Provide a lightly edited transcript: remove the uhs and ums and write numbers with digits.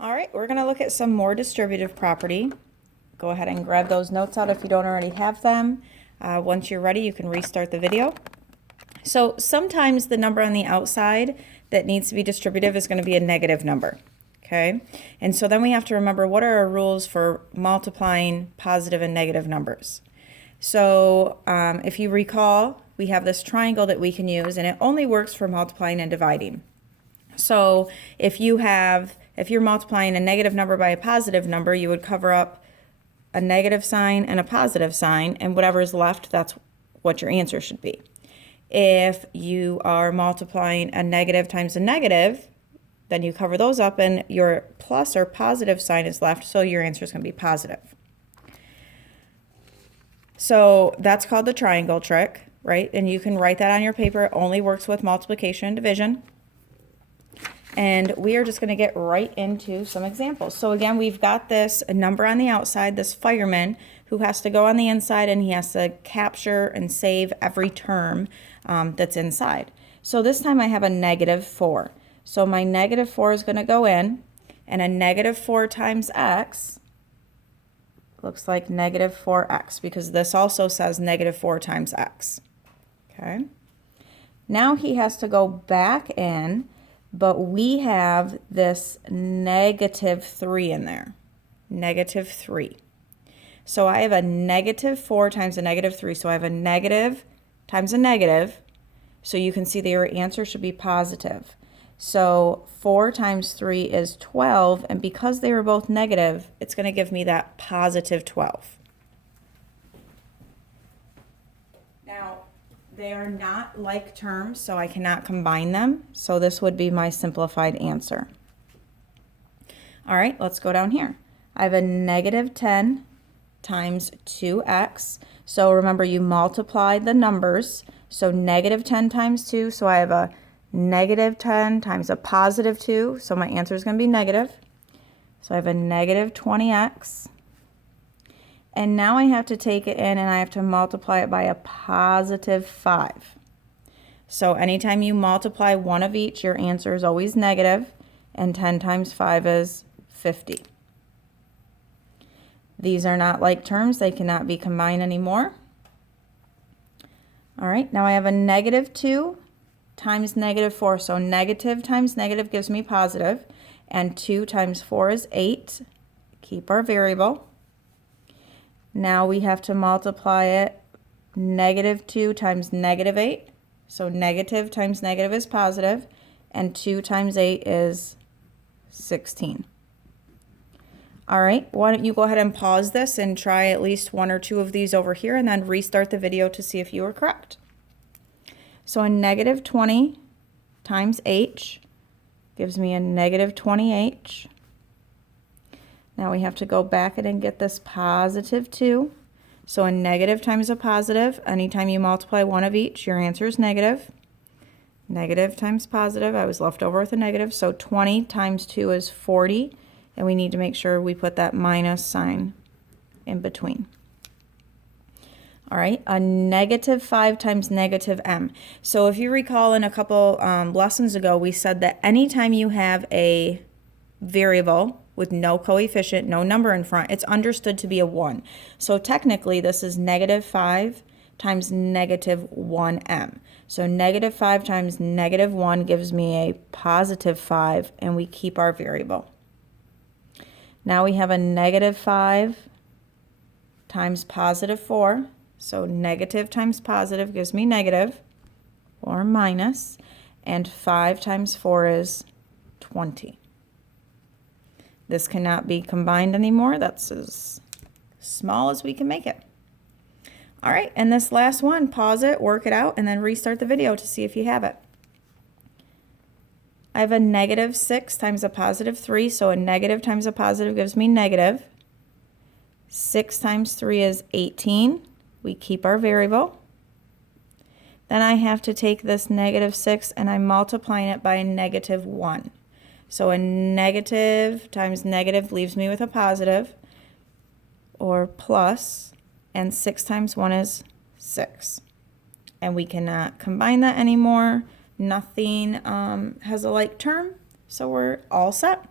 All right, we're going to look at some more distributive property. Go ahead and grab those notes out if you don't already have them. Once you're ready, you can restart the video. So sometimes the number on the outside that needs to be distributive is going to be a negative number, okay? And so then we have to remember what are our rules for multiplying positive and negative numbers. So if you recall, we have this triangle that we can use, and it only works for multiplying and dividing. So if you're multiplying a negative number by a positive number, you would cover up a negative sign and a positive sign, and whatever is left, that's what your answer should be. If you are multiplying a negative times a negative, then you cover those up and your plus or positive sign is left, so your answer is going to be positive. So that's called the triangle trick, right? And you can write that on your paper. It only works with multiplication and division. And we are just going to get right into some examples. So again, we've got this number on the outside, this fireman who has to go on the inside and he has to capture and save every term that's inside. So this time I have a -4. So my -4 is going to go in, and a -4 times x looks like -4x, because this also says -4 times x. Okay. Now he has to go back in, but we have this -3 in there, -3. So I have a -4 times a -3, so I have a negative times a negative, so you can see that your answer should be positive. So 4 times 3 is 12, and because they were both negative, it's going to give me that positive 12. Now, they are not like terms, so I cannot combine them. So this would be my simplified answer. All right, let's go down here. I have a -10 times 2x. So remember, you multiply the numbers. So -10 times 2. So I have a -10 times a positive 2. So my answer is going to be negative. So I have a -20x. And now I have to take it in and I have to multiply it by a positive 5. So anytime you multiply one of each, your answer is always negative, and 10 times 5 is 50. These are not like terms. They cannot be combined anymore. All right, now I have a -2 times -4. So negative times negative gives me positive, and 2 times 4 is 8. Keep our variable. Now we have to multiply it, -2 times -8. So negative times negative is positive, and 2 times 8 is 16. All right, why don't you go ahead and pause this and try at least one or two of these over here, and then restart the video to see if you were correct. So a -20 times h gives me a -20h. Now we have to go back in and get this positive 2. So a negative times a positive. Anytime you multiply one of each, your answer is negative. Negative times positive. I was left over with a negative. So 20 times 2 is 40. And we need to make sure we put that minus sign in between. All right, a -5 times -m. So if you recall, in a couple lessons ago, we said that anytime you have a variable with no coefficient, no number in front, it's understood to be a 1. So technically, this is -5 times -1m. So -5 times -1 gives me a positive 5, and we keep our variable. Now we have a -5 times positive 4. So negative times positive gives me negative, or minus, and 5 times 4 is 20. This cannot be combined anymore. That's as small as we can make it. All right, and this last one, pause it, work it out, and then restart the video to see if you have it. I have a -6 times a positive 3, so a negative times a positive gives me negative. 6 times 3 is 18. We keep our variable. Then I have to take this -6 and I'm multiplying it by a -1. So a negative times negative leaves me with a positive, or plus, and 6 times 1 is 6. And we cannot combine that anymore. Nothing has a like term, so we're all set.